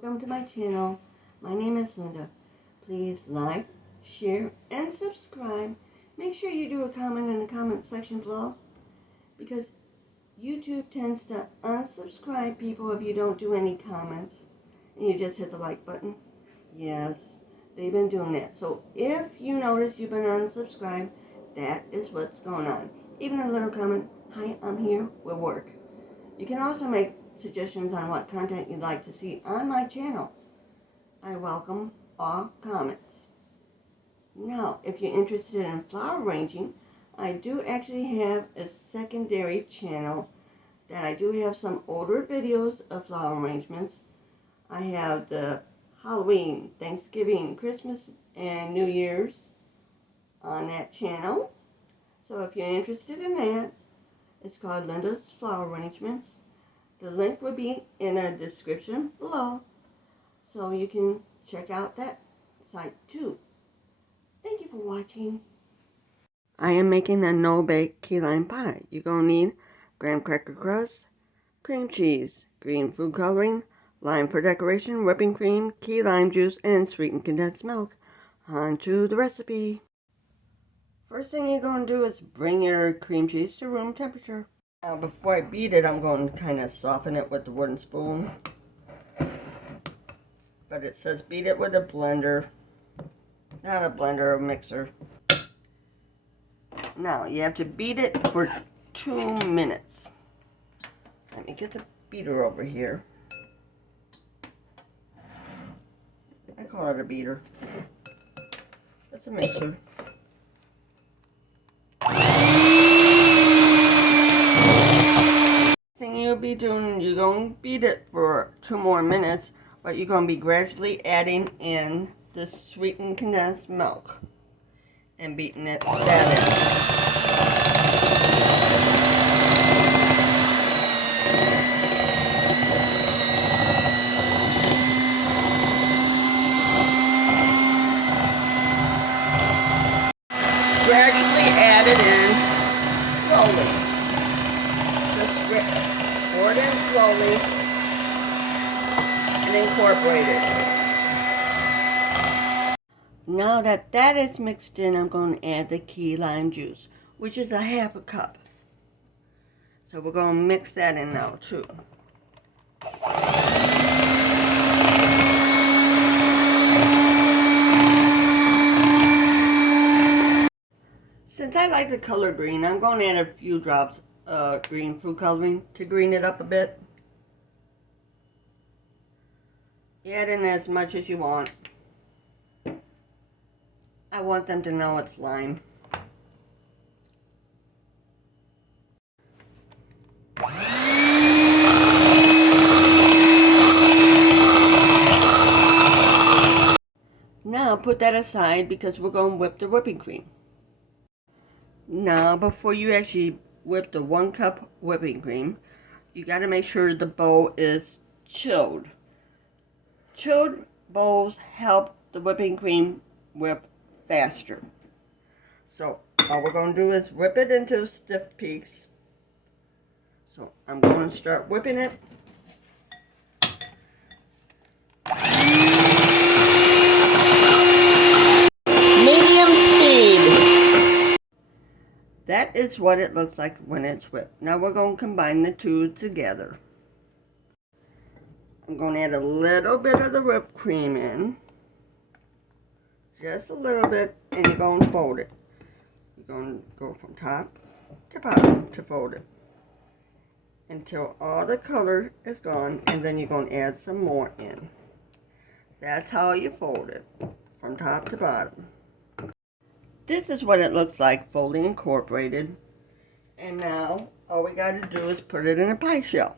Welcome to my channel. My name is Linda. Please like, share, and subscribe. Make sure you do a comment in the comment section below, because YouTube tends to unsubscribe people if you don't do any comments and you just hit the like button. Yes, they've been doing that. So if you notice you've been unsubscribed, that is what's going on. Even a little comment, "Hi, I'm here," will work. You can also make suggestions on what content you'd like to see on my channel. I welcome all comments. Now, if you're interested in flower arranging, I do actually have a secondary channel that I do have some older videos of flower arrangements. I have the Halloween, Thanksgiving, Christmas, and New Year's on that channel. So if you're interested in that, it's called Linda's Flower Arrangements. The link will be in the description below, so you can check out that site too. Thank you for watching. I am making a no-bake key lime pie. You're going to need graham cracker crust, cream cheese, green food coloring, lime for decoration, whipping cream, key lime juice, and sweetened condensed milk. On to the recipe. First thing you're going to do is bring your cream cheese to room temperature. Now before I beat it, I'm going to kind of soften it with the wooden spoon. But it says beat it with a blender. Not a blender, a mixer. Now you have to beat it for 2 minutes. Let me get the beater over here. I call it a beater. It's a mixer. Thing you'll be doing, you're going to beat it for 2 more minutes, but you're going to be gradually adding in the sweetened condensed milk and beating that in. Gradually add it in slowly. Just pour it in slowly and incorporate it. Now that that is mixed in, I'm going to add the key lime juice, which is a 1/2 cup. So we're going to mix that in now too. Since I like the color green, I'm going to add a few drops of green food coloring to green it up a bit. Add in as much as you want. I want them to know it's lime. Now put that aside because we're going to whip the whipping cream. Now before you actually whip the 1 cup whipping cream, you got to make sure the bowl is chilled. Chilled bowls help the whipping cream whip faster. So all we're going to do is whip it into stiff peaks. So I'm going to start whipping it. Medium speed. That is what it looks like when it's whipped. Now we're going to combine the two together. I'm going to add a little bit of the whipped cream in. Just a little bit, and you're going to fold it. You're going to go from top to bottom to fold it until all the color is gone, and then you're going to add some more in. That's how you fold it, from top to bottom. This is what it looks like fully incorporated. And now all we got to do is put it in a pie shell.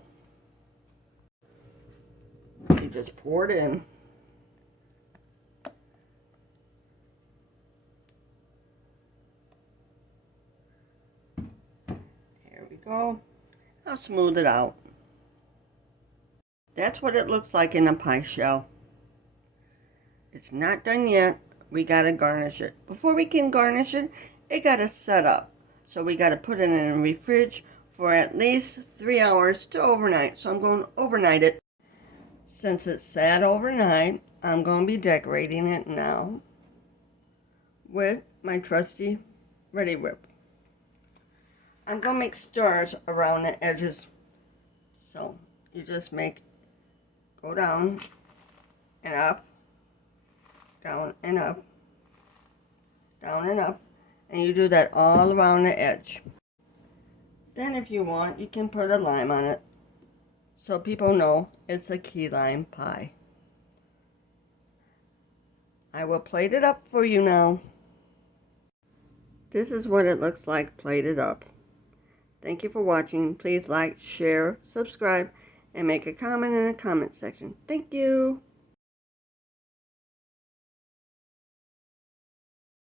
You just pour it in. There we go. I'll smooth it out. That's what it looks like in a pie shell. It's not done yet. We got to garnish it. Before we can garnish it, it got to set up. So we got to put it in the fridge for at least 3 hours to overnight. So I'm going to overnight it. Since it sat overnight, I'm going to be decorating it now with my trusty Ready Whip. I'm going to make stars around the edges. So you just go down and up, down and up, down and up, and you do that all around the edge. Then if you want, you can put a lime on it so people know it's a key lime pie. I will plate it up for you now. This is what it looks like plated up. Thank you for watching. Please like, share, subscribe, and make a comment in the comment section. Thank you.